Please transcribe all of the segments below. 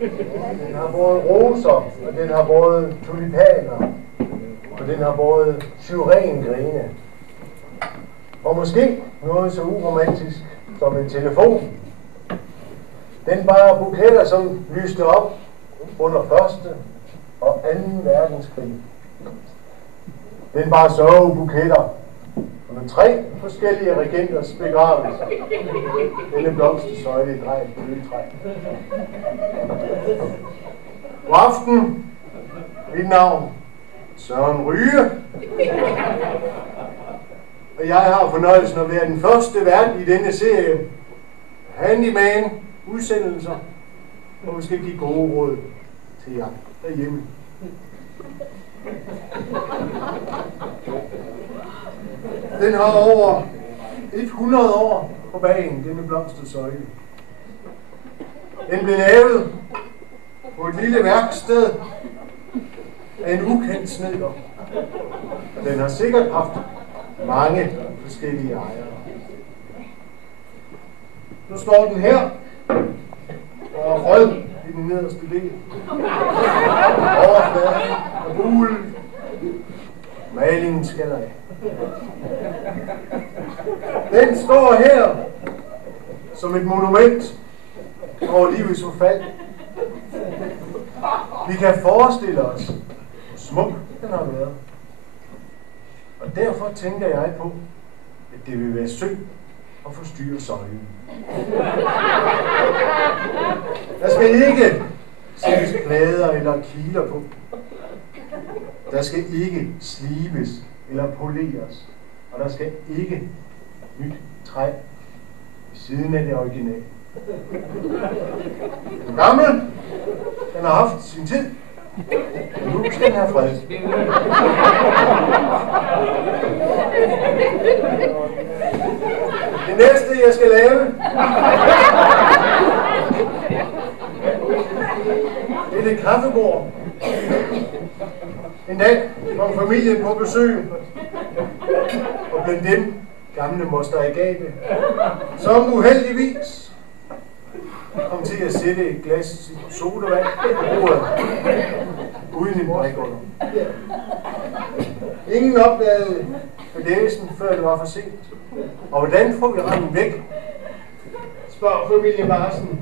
Den har både roser, og den har både tulipaner, og den har både syrengrene. Og måske noget så uromantisk som en telefon. Den bar buketter, som lyste op under 1. og 2. verdenskrig. Den bar sørgebuketter under 3 forskellige regenters begravelser. Denne blomstersøjle i drej på løtræ. God aften. Mit navn Søren Ryge. Og jeg har fornøjelsen at være den første vært i denne serie Handyman udsendelser, hvor vi skal give gode råd til jer derhjemme. Den har over 100 år på bagen, denne blomstersøjle. Den blev lavet på et lille værksted af en ukendt snedker. Og den har sikkert haft mange forskellige ejere. Nu står den her og er rød i den nederste del. Overfladen og gul. Malingen skal af. Den står her som et monument over livets forfald. Vi kan forestille os, hvor smuk den har været. Og derfor tænker jeg på, at det vil være synd at forstyrre søjlen. Der skal ikke sættes plader eller kiler på. Der skal ikke slibes eller poleres. Og der skal ikke nyt træ ved siden af det originale. Den gamle, den har haft sin tid. Nu skal den have fred. Det næste, jeg skal lave, det er det kaffebord. En dag kom familien på besøg, og blandt dem gamle moster Agathe, som uheldigvis kom til at sætte et glas sodavand på bordet uden en brik under. Ingen opdagede fadæsen, før det var for sent. Og hvordan får vi randen væk? Spørger familien Larsen.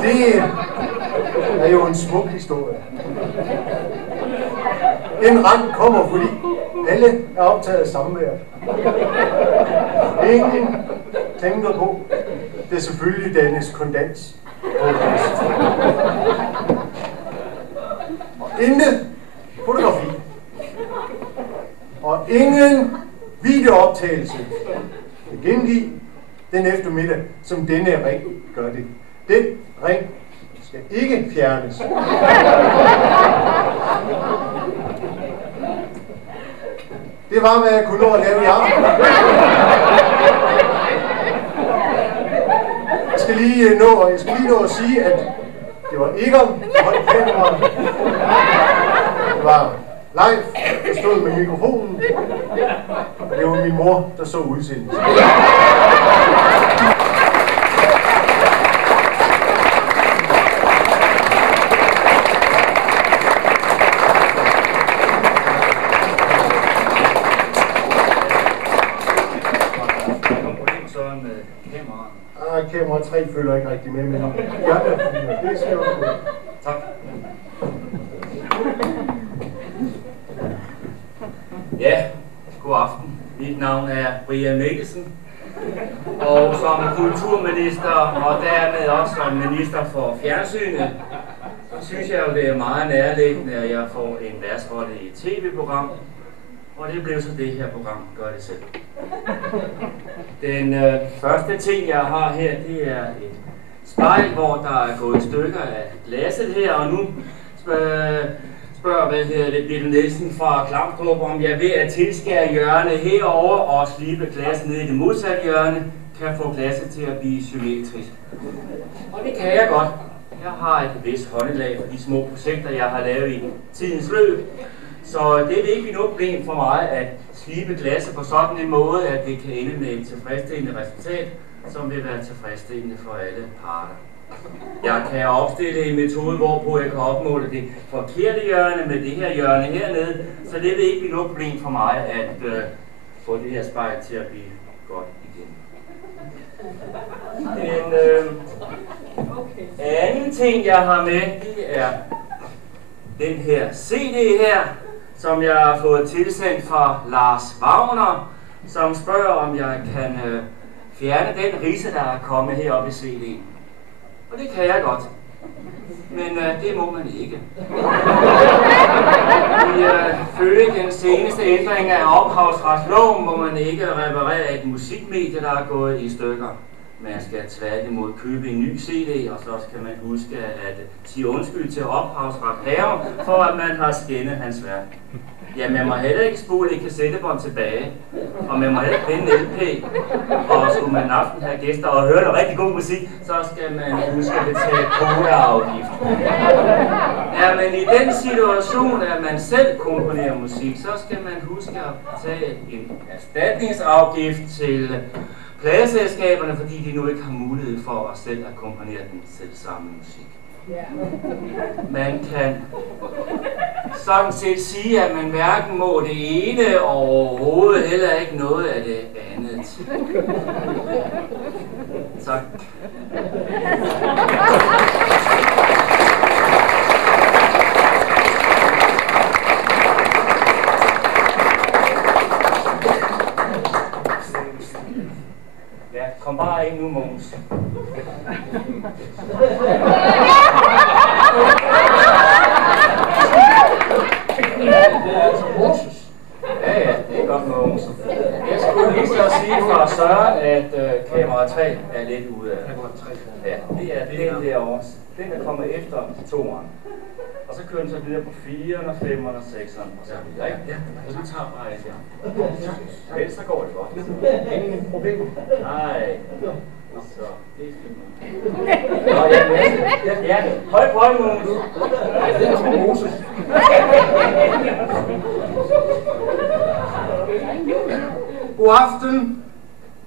Det er jo en smuk historie. Den rand kommer, fordi alle er optaget af samvær. Ingen tænker på, det selvfølgelig dannes kondens. Og intet fotografi. Og ingen videooptagelse vil gengive den eftermiddag, som denne ring gør det. Den ring skal ikke fjernes. Det var, hvad jeg kunne nå at lave i aften. Jeg skal lige nå at sige, at det var Egon, der holdt kameraet. Det var Leif, der stod med mikrofonen. Og det var min mor, der så udsendelsen. Kamera 3 følger ikke rigtig med, men ja, det skal jo gå. Tak. Ja, god aften. Mit navn er Brian Mikkelsen, og som kulturminister og dermed også som minister for fjernsynet, så synes jeg jo, det er meget nærliggende, at jeg får en værtsrolle i et tv-program, og det blev så det her program, gør det selv. Den første ting, jeg har her, det er et spejl, hvor der er gået stykker af glasset her, og nu spørger Lille Nielsen fra Klamstrup, om jeg ved at tilskære hjørnet herover og slibe glasset ned i det modsatte hjørne, kan få glasset til at blive symmetrisk. Og det kan jeg godt. Jeg har et vist håndelag for de små projekter, jeg har lavet i tidens løb. Så det vil ikke blive noget problem for mig at slibe glasset på sådan en måde, at det kan ende med et tilfredsstillende resultat. som vil være tilfredsstillende for alle parter. Jeg kan opstille en metode, hvorpå jeg kan opmåle det forkerte hjørne med det her hjørne hernede, så det vil ikke blive noget problem for mig at få det her spejl til at blive godt igen. En anden ting, jeg har med, det er den her CD her, som jeg har fået tilsendt fra Lars Wagner, som spørger, om jeg kan fjerne den ridse, der er kommet heroppe i CD'en. Og det kan jeg godt. Men det må man ikke. Ifølge den seneste ændring af ophavsretsloven må man ikke reparere et musikmedie, der er gået i stykker. Man skal tværtimod købe en ny CD, og så skal man huske at sige undskyld til ophavsretshaveren for, at man har skændet hans værk. Ja, man må heller ikke spole et kassettebånd tilbage, og man må heller ikke finde en LP. Og skulle man en aften have gæster og høre noget rigtig god musik, så skal man huske at betale kodeafgift. Er man i den situation, at man selv komponerer musik, så skal man huske at betale en erstatningsafgift til pladeselskaberne, fordi de nu ikke har mulighed for at selv at komponere den selv samme musik. Man kan sådan set sige, at man hverken må det ene og overhovedet heller ikke noget af det andet. Tak. Ja, kom bare ind nu, Mogens. Ja, det er godt med Mogens. Jeg skulle lige så sige fra Søren, at kamera 3 er lidt ude af. Ja, det er den derovre. Den er kommet efter 2'eren. Og så kører den så videre på 4'eren og 5'eren og 6'eren. Og så videre, ikke? Ja, så du tager bare et her. Ellers så går det godt. Ingen problemer. Nej. Så, det er fint. Nå, ja, høj på høj, Mogens. Det er som Moses. God aften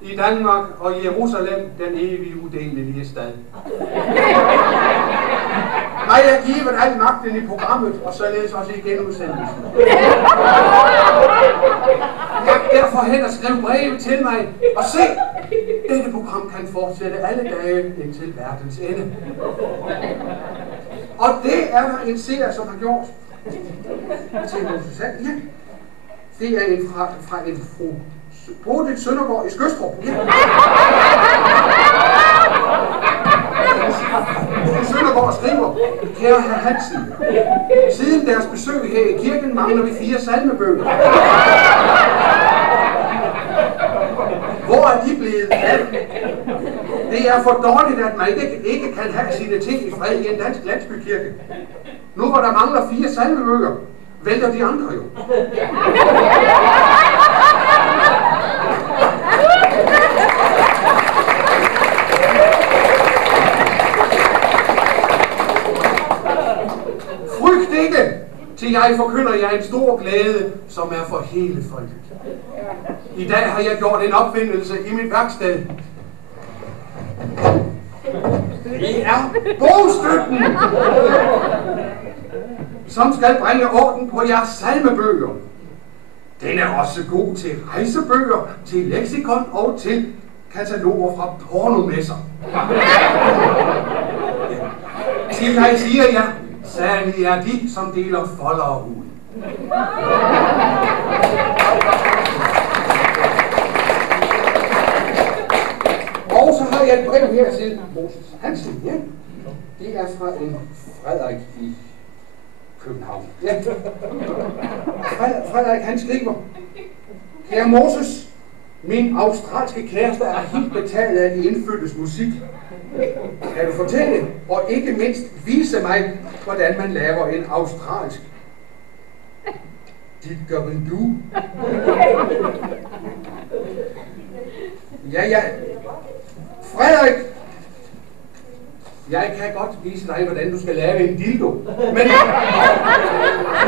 i Danmark og i Jerusalem, den evige udelelige stad. Mig er givet al magten i programmet, og således også i genudsendelsen. Jeg derfor hen og skrive breve til mig, og se, dette program kan fortsætte alle dage indtil verdens ende. Og det er der en serie, som har gjort til Moses. Ja, det er en fra en fru Bodil Søndergaard i Skøstrup. Ja. Fru Søndergaard skriver: Kære hr. Hansen, siden deres besøg her i kirken mangler vi 4 salmebøger. Hvor er de blevet af? Det er for dårligt, at man ikke kan have sine ting i fred i en dansk landsbykirke. Nu hvor der mangler 4 salmebøger, vælger de andre jo. Frygt ikke, til jeg forkynder jer en stor glæde, som er for hele folket. I dag har jeg gjort en opfindelse i mit værksted. Det er bogstøtten, som skal bringe orden på jeres salmebøger. Den er også god til rejsebøger, til leksikon og til kataloger fra pornomesser. Til jeg siger jer, særlig er de, som deler folder ud. Og så har jeg et brev her til Moses Hansen. Ja. Det er fra en Frederik i København. Ja. Frederik han skriver: Kære Moses, min australske kæreste er helt betaget af de indfødtes musik. Kan du fortælle, og ikke mindst vise mig, hvordan man laver en australsk didgeridoo? Ja. Frederik, jeg kan godt vise dig, hvordan du skal lave en dildo.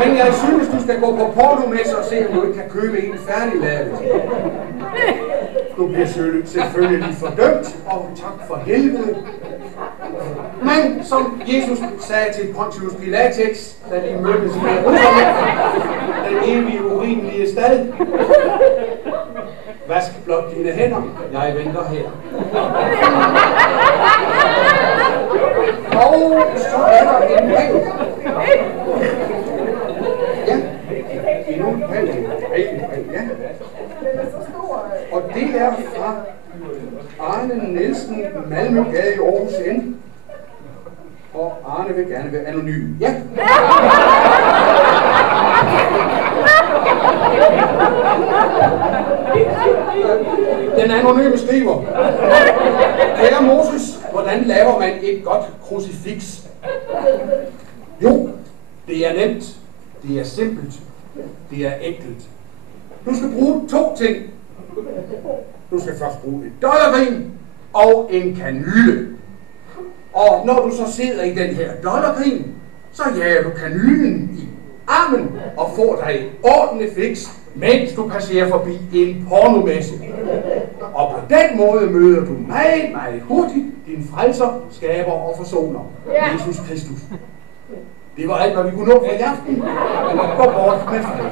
Men jeg synes, du skal gå på pornomesser og se, om du ikke kan købe en færdiglavet. Du bliver selvfølgelig fordømt, og tak for helvede. Men som Jesus sagde til Pontius Pilatex, da de mødtes i Jerusalem, den evige urimelige stad: vask blot dine hænder, jeg venter her. Og så er der en brev. Ja, endnu en brev. Ja. Og det er fra Arne Nielsen, Malmøgade i Aarhus N. Og Arne vil gerne være anonym. Ja. Den anonyme skriver: Kære Moses, hvordan laver man et godt krucifiks? Jo, det er nemt. Det er simpelt. Det er enkelt. Du skal bruge 2 ting. Du skal først bruge et dollargrin og en kanyle. Og når du så sidder i den her dollargrin, så jager du kanylen i armen og får dig et ordentligt fix, mens du passerer forbi en pornomesse. Og på den måde møder du meget, meget hurtigt din frelser, skaber og forsoner, Jesus Kristus. Det var alt, hvad vi kunne nå for i aften. Gå bort med fred.